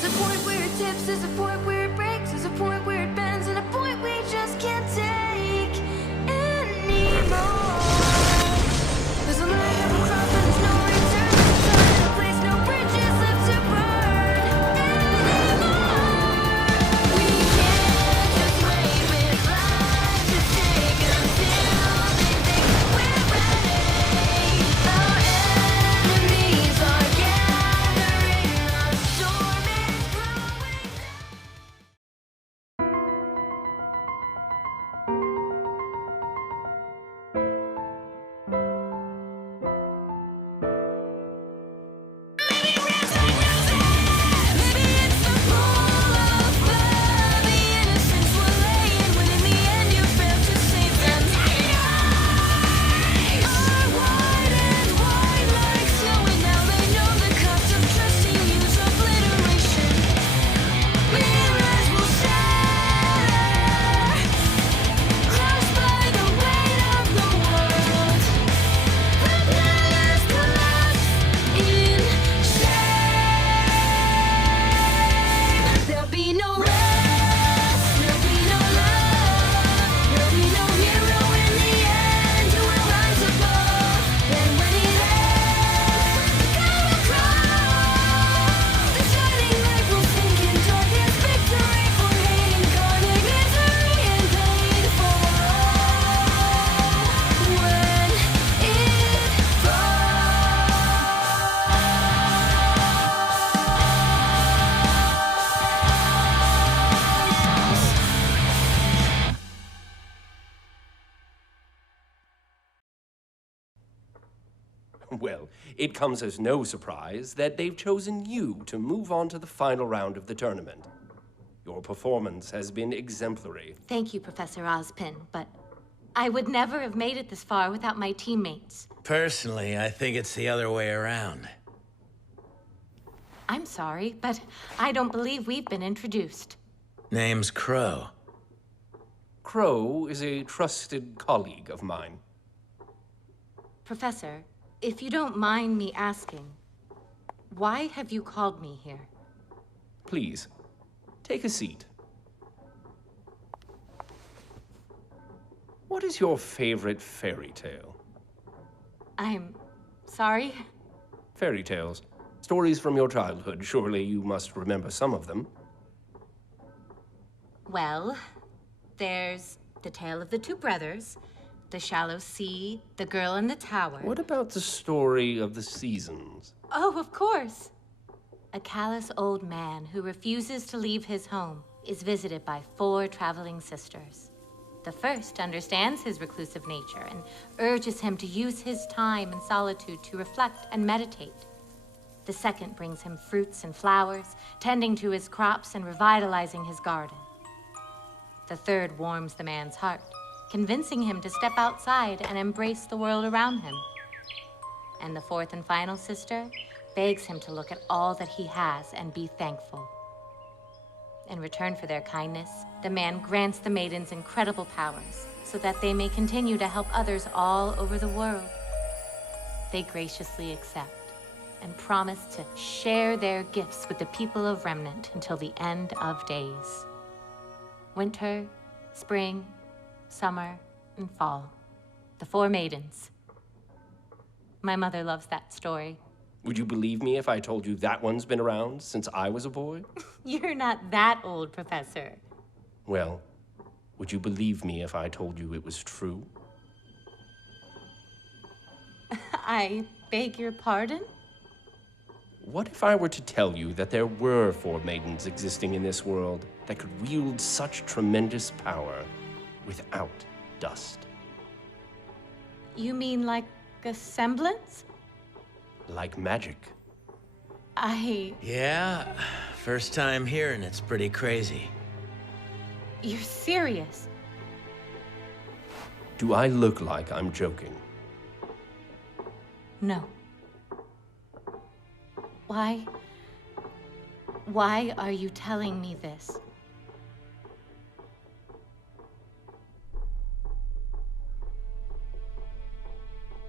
There's a point where it tips, there's a point where it breaks, there's a point where it bends, and a point we just can't take anymore. There's a line that will cross and there's no return. There's a time and a place, no bridges left to burn anymore. We can't just wait with life to take until they think we're ready. Our enemies are gathering, our storm is brewing. Maybe it's the pool of blood, the innocents were laying when in the end you failed to save them. Are wide and wide like snow, and now they know the cost of trusting you's obliteration. Mirrors will shatter, crushed by the weight of the world. The pillars collapse in shame. There'll be no rest, there'll be no love, there'll be no hero in the end who will rise above. And when it ends, the sky will crawl. The shining light will sink in darkness, victory for hate, incarnate misery and pain for all. When it Well, it comes as no surprise that they've chosen you to move on to the final round of the tournament. Your performance has been exemplary. Thank you, Professor Ozpin, but I would never have made it this far without my teammates. Personally, I think it's the other way around. I'm sorry, but I don't believe we've been introduced. Name's Crow. Crow is a trusted colleague of mine. Professor, if you don't mind me asking, why have you called me here? Please, take a seat. What is your favorite fairy tale? I'm sorry? Fairy tales. Stories from your childhood. Surely you must remember some of them. Well, there's the tale of the two brothers, the shallow sea, the girl in the tower. What about the story of the seasons? Oh, of course. A callous old man who refuses to leave his home is visited by 4 traveling sisters. The first understands his reclusive nature and urges him to use his time in solitude to reflect and meditate. The second brings him fruits and flowers, tending to his crops and revitalizing his garden. The third warms the man's heart, convincing him to step outside and embrace the world around him. And the fourth and final sister begs him to look at all that he has and be thankful. In return for their kindness, the man grants the maidens incredible powers so that they may continue to help others all over the world. They graciously accept and promise to share their gifts with the people of Remnant until the end of days. Winter, spring, summer, and fall. The 4 maidens. My mother loves that story. Would you believe me if I told you that one's been around since I was a boy? You're not that old, Professor. Well, would you believe me if I told you it was true? I beg your pardon? What if I were to tell you that there were 4 maidens existing in this world that could wield such tremendous power without dust? You mean like a semblance? Like magic. Yeah, first time hearing it's pretty crazy. You're serious? Do I look like I'm joking? No. Why are you telling me this?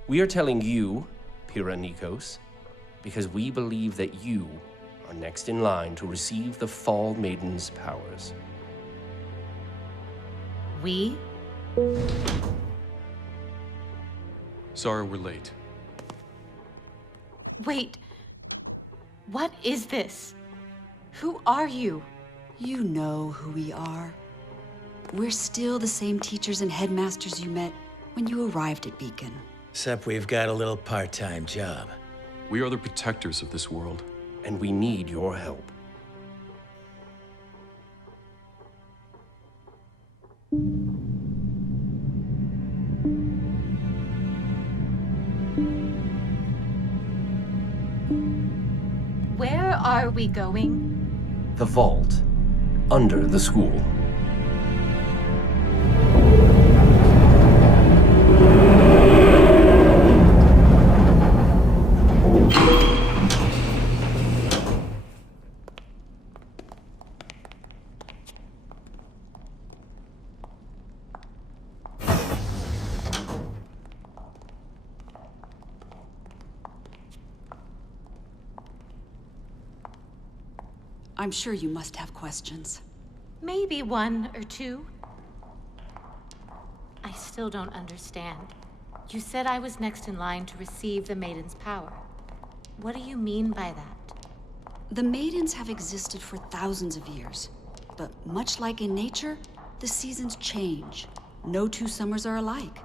We are telling you, Pyrrha Nikos, because we believe that you are next in line to receive the Fall Maiden's powers. We? Sorry we're late. Wait. What is this? Who are you? You know who we are. We're still the same teachers and headmasters you met when you arrived at Beacon. Except we've got a little part-time job. We are the protectors of this world. And we need your help. Where are we going? The vault, under the school. I'm sure you must have questions. Maybe one or two. I still don't understand. You said I was next in line to receive the Maiden's power. What do you mean by that? The Maidens have existed for thousands of years. But much like in nature, the seasons change. No two summers are alike.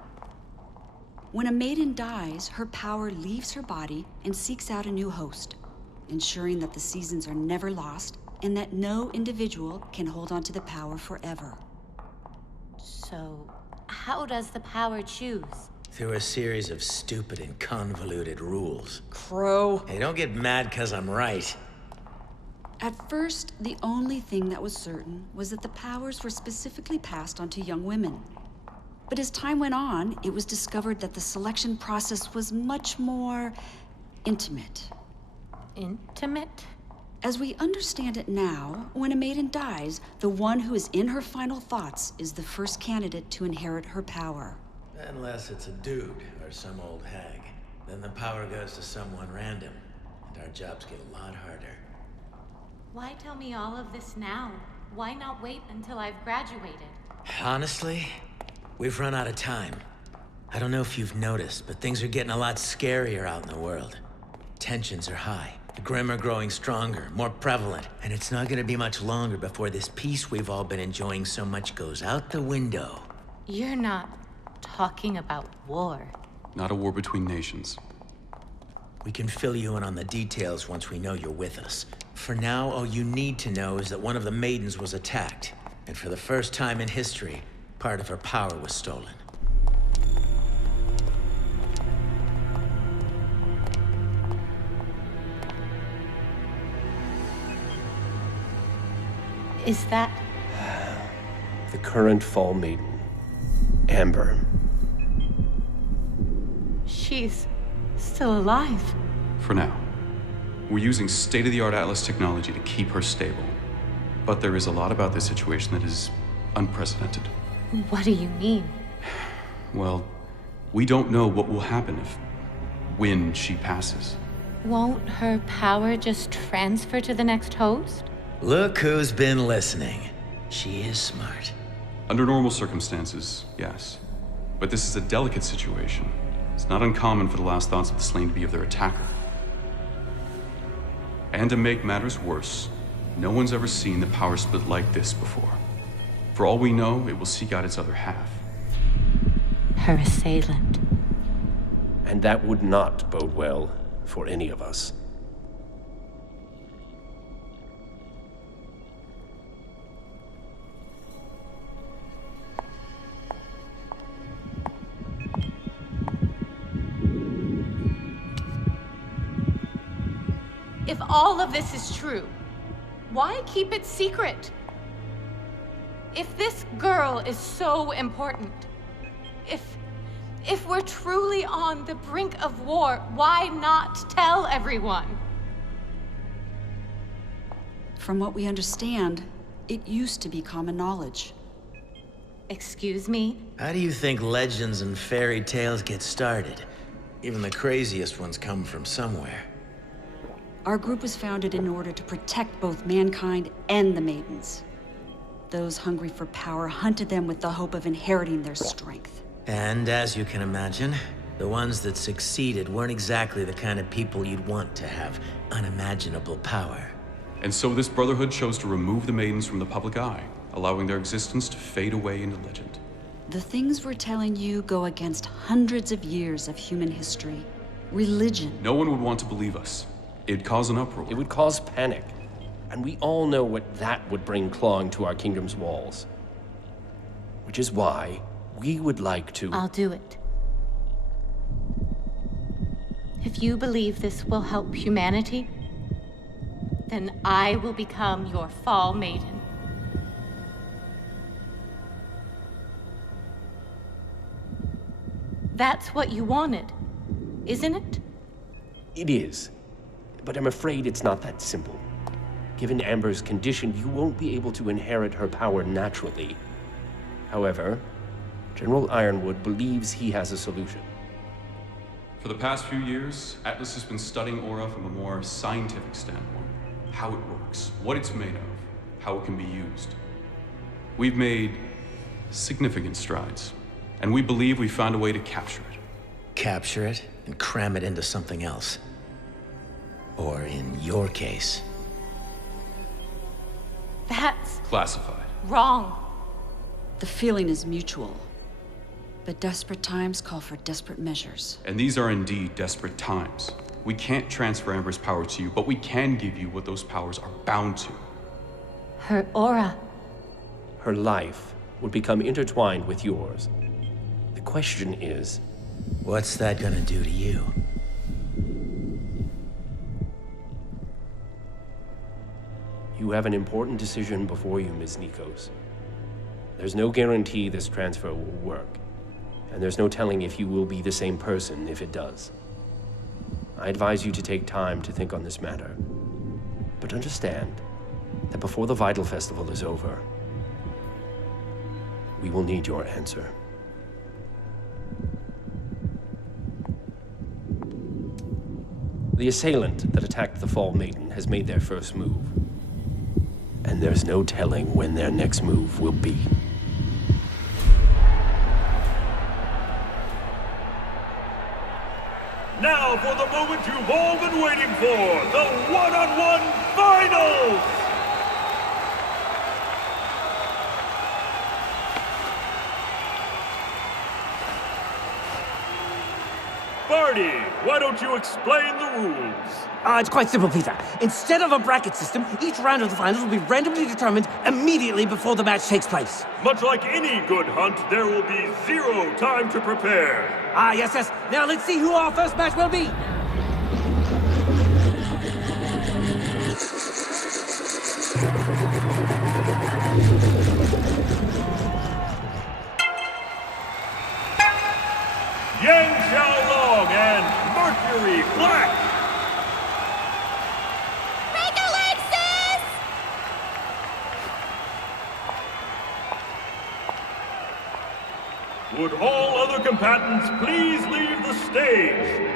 When a Maiden dies, her power leaves her body and seeks out a new host, ensuring that the seasons are never lost and that no individual can hold on to the power forever. So, how does the power choose? Through a series of stupid and convoluted rules. Crow. Hey, don't get mad 'cause I'm right. At first, the only thing that was certain was that the powers were specifically passed on to young women. But as time went on, it was discovered that the selection process was much more intimate. Intimate? As we understand it now, when a maiden dies, the one who is in her final thoughts is the first candidate to inherit her power. Unless it's a dude or some old hag. Then the power goes to someone random, and our jobs get a lot harder. Why tell me all of this now? Why not wait until I've graduated? Honestly, we've run out of time. I don't know if you've noticed, but things are getting a lot scarier out in the world. Tensions are high. The Grimm are growing stronger, more prevalent, and it's not gonna be much longer before this peace we've all been enjoying so much goes out the window. You're not talking about war. Not a war between nations. We can fill you in on the details once we know you're with us. For now, all you need to know is that one of the maidens was attacked, and for the first time in history, part of her power was stolen. Is that... The current Fall Maiden, Amber. she's still alive? For now. We're using state-of-the-art Atlas technology to keep her stable. But there is a lot about this situation that is unprecedented. What do you mean? Well, we don't know what will happen when she passes. Won't her power just transfer to the next host? Look who's been listening. She is smart. Under normal circumstances, yes. But this is a delicate situation. It's not uncommon for the last thoughts of the slain to be of their attacker. And to make matters worse, no one's ever seen the power split like this before. For all we know, it will seek out its other half. Her assailant. And that would not bode well for any of us. If all of this is true, why keep it secret? If this girl is so important, if we're truly on the brink of war, why not tell everyone? From what we understand, it used to be common knowledge. Excuse me? How do you think legends and fairy tales get started? Even the craziest ones come from somewhere. Our group was founded in order to protect both mankind and the Maidens. Those hungry for power hunted them with the hope of inheriting their strength. And as you can imagine, the ones that succeeded weren't exactly the kind of people you'd want to have unimaginable power. And so this Brotherhood chose to remove the Maidens from the public eye, allowing their existence to fade away into legend. The things we're telling you go against hundreds of years of human history. Religion. No one would want to believe us. It'd cause an uproar. It would cause panic. And we all know what that would bring clawing to our kingdom's walls. Which is why we would like to... I'll do it. If you believe this will help humanity, then I will become your Fall Maiden. That's what you wanted, isn't it? It is. But I'm afraid it's not that simple. Given Amber's condition, you won't be able to inherit her power naturally. However, General Ironwood believes he has a solution. For the past few years, Atlas has been studying Aura from a more scientific standpoint. How it works, what it's made of, how it can be used. We've made significant strides, and we believe we found a way to capture it. Capture it and cram it into something else. Or in your case... That's Classified. wrong. The feeling is mutual. But desperate times call for desperate measures. And these are indeed desperate times. We can't transfer Amber's power to you, but we can give you what those powers are bound to. Her aura. Her life would become intertwined with yours. The question is... What's that gonna do to you? You have an important decision before you, Ms. Nikos. There's no guarantee this transfer will work, and there's no telling if you will be the same person if it does. I advise you to take time to think on this matter, but understand that before the Vital Festival is over, we will need your answer. The assailant that attacked the Fall Maiden has made their first move. And there's no telling when their next move will be. Now for the moment you've all been waiting for, the one-on-one finals! Barty, why don't you explain the rules? It's quite simple, Peter. Instead of a bracket system, each round of the finals will be randomly determined immediately before the match takes place. Much like any good hunt, there will be 0 time to prepare. Yes. Now let's see who our first match will be. Yang Xiaolong and Mercury Black. Make a leg, sis! Would all other combatants please leave the stage?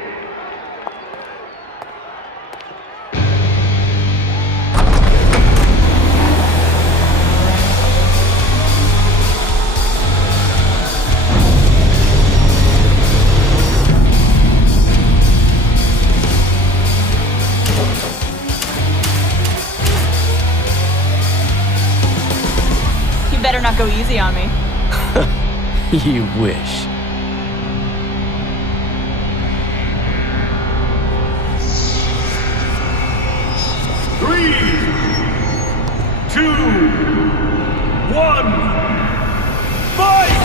You better not go easy on me. You wish. Three, 2, 1, fight!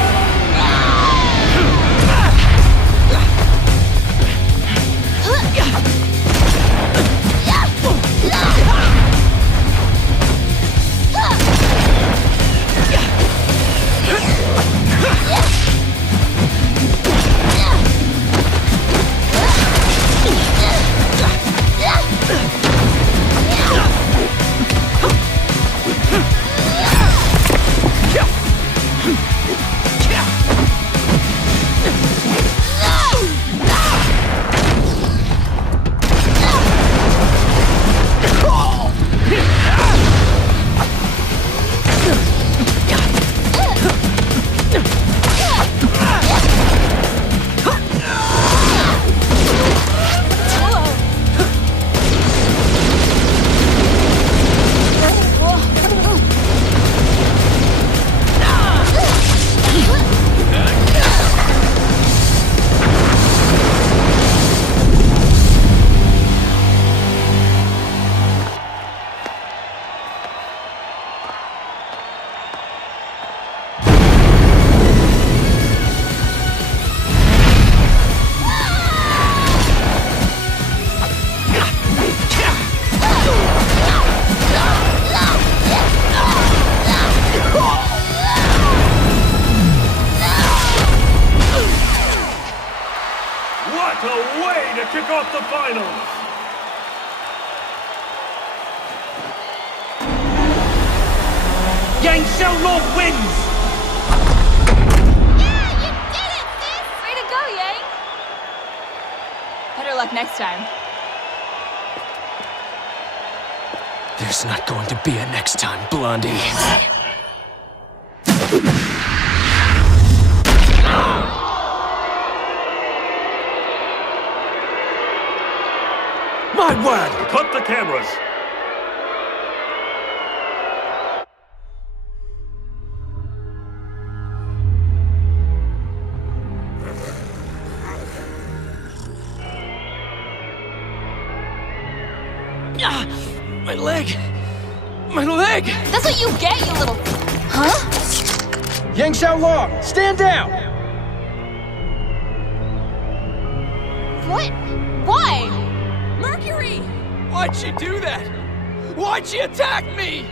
What a way to kick off the finals! Yang Xiaolong wins! Way to go, Yang! Better luck next time. There's not going to be a next time, Blondie. My word! Cut the cameras! My leg! My leg! That's what you get, you little... Huh? Yang Xiaolong, stand down! What? Why? Mercury! Why'd she do that? Why'd she attack me?